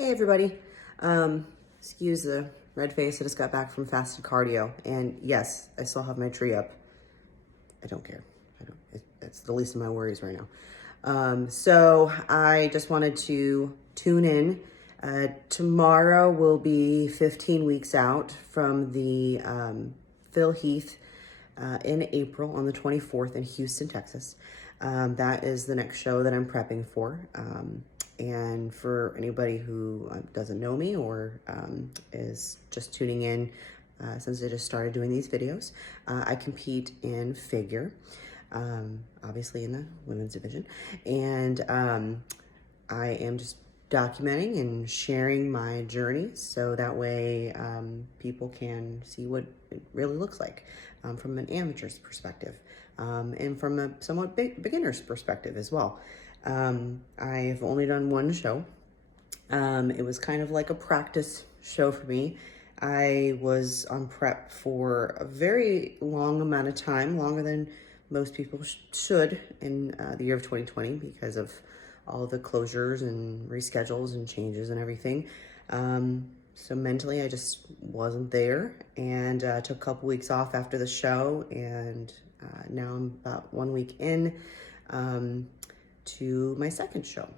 Hey everybody. Excuse the red face. I just got back from fasted cardio, and yes, I still have my tree up. I don't care. It's the least of my worries right now. So I just wanted to tune in. Tomorrow will be 15 weeks out from the Phil Heath in April on the 24th in Houston, Texas. That is the next show that I'm prepping for. And for anybody who doesn't know me or is just tuning in since I just started doing these videos, I compete in figure, obviously in the women's division. And I am just documenting and sharing my journey so that way people can see what it really looks like from an amateur's perspective and from a somewhat beginner's perspective as well. I've only done one show. It was kind of like a practice show for me. I was on prep for a very long amount of time, longer than most people should in the year of 2020 because of all the closures and reschedules and changes and everything. So mentally, I just wasn't there and took a couple weeks off after the show, and now I'm about 1 week in to my second show.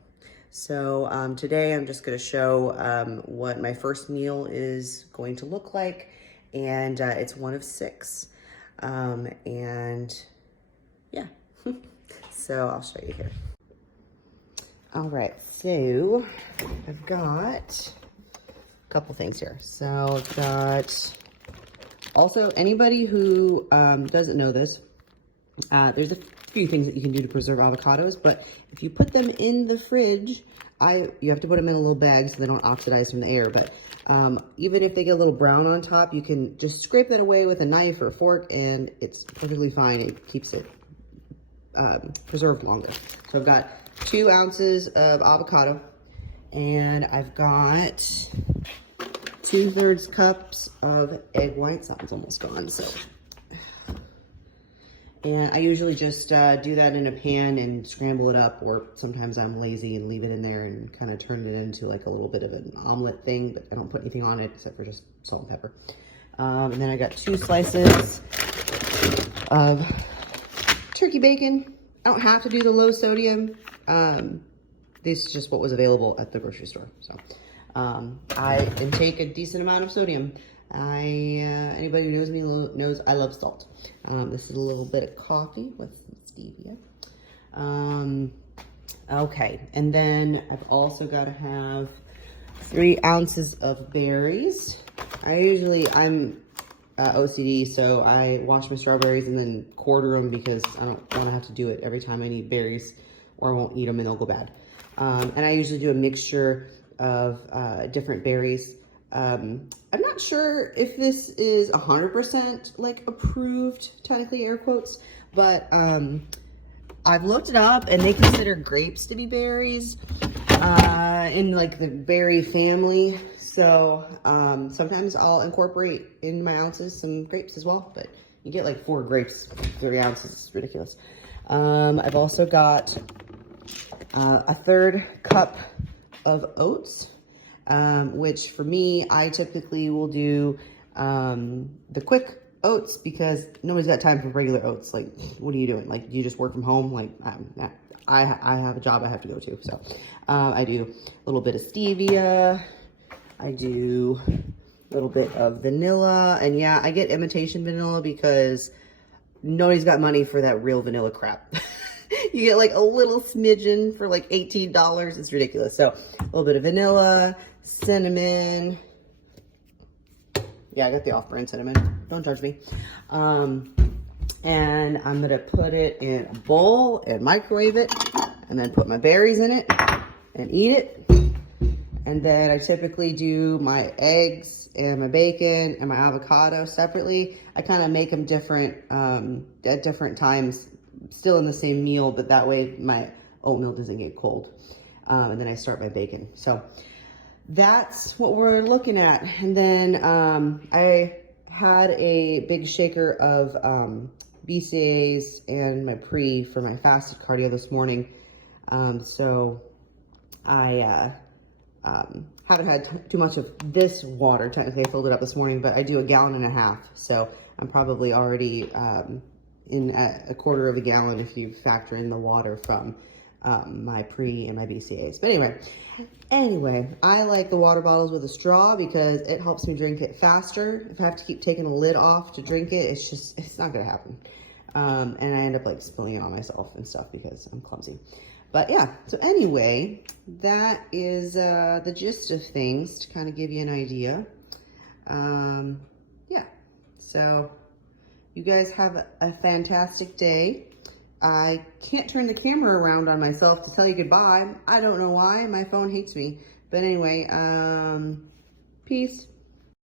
So today I'm just going to show what my first meal is going to look like, and it's one of 6. And yeah, so I'll show you here. All right, so I've got a couple things here. So I've got also anybody who doesn't know this, there's a few things that you can do to preserve avocados, but if you put them in the fridge, you have to put them in a little bag so they don't oxidize from the air. But even if they get a little brown on top, you can just scrape that away with a knife or a fork, and it's perfectly fine. It keeps it preserved longer. So I've got 2 ounces of avocado, and I've got 2/3 cups of egg whites. That one's almost gone, so. And I usually just do that in a pan and scramble it up, or sometimes I'm lazy and leave it in there and kind of turn it into like a little bit of an omelet thing, but I don't put anything on it except for just salt and pepper. And then I got 2 slices of turkey bacon. I don't have to do the low sodium. This is just what was available at the grocery store. So I intake a decent amount of sodium. Anybody who knows me knows I love salt. This is a little bit of coffee with stevia. Okay, and then I've also got to have 3 ounces of berries. I'm OCD, so I wash my strawberries and then quarter them because I don't want to have to do it every time I need berries, or I won't eat them and they'll go bad. And I usually do a mixture of different berries. I'm not sure if this is 100% like approved, technically air quotes, but I've looked it up and they consider grapes to be berries in like the berry family. So sometimes I'll incorporate in my ounces some grapes as well, but you get like 4 grapes, 3 ounces. It's ridiculous. I've also got a 1/3 cup of oats. Which for me, I typically will do the quick oats because nobody's got time for regular oats. Like, what are you doing? Like, you just work from home? Like, I have a job I have to go to. So I do a little bit of stevia. I do a little bit of vanilla. And yeah, I get imitation vanilla because nobody's got money for that real vanilla crap. You get like a little smidgen for like $18. It's ridiculous. So a little bit of vanilla, cinnamon. Yeah, I got the off-brand cinnamon. Don't judge me. And I'm going to put it in a bowl and microwave it, and then put my berries in it and eat it. And then I typically do my eggs and my bacon and my avocado separately. I kind of make them different at different times, still in the same meal, but that way my oatmeal doesn't get cold. And then I start my bacon. So that's what we're looking at. And then I had a big shaker of BCAAs and my pre for my fasted cardio this morning. So I Haven't had too much of this water. Technically, I filled it up this morning, but I do 1.5 gallons. So I'm probably already in a quarter of a gallon if you factor in the water from my pre and my BCAAs. But anyway, I like the water bottles with a straw because it helps me drink it faster. If I have to keep taking the lid off to drink it, it's not gonna happen. And I end up like spilling it on myself and stuff because I'm clumsy. But yeah, so anyway, that is the gist of things to kind of give you an idea. Yeah, so you guys have a fantastic day. I can't turn the camera around on myself to tell you goodbye. I don't know why. My phone hates me. But anyway, peace.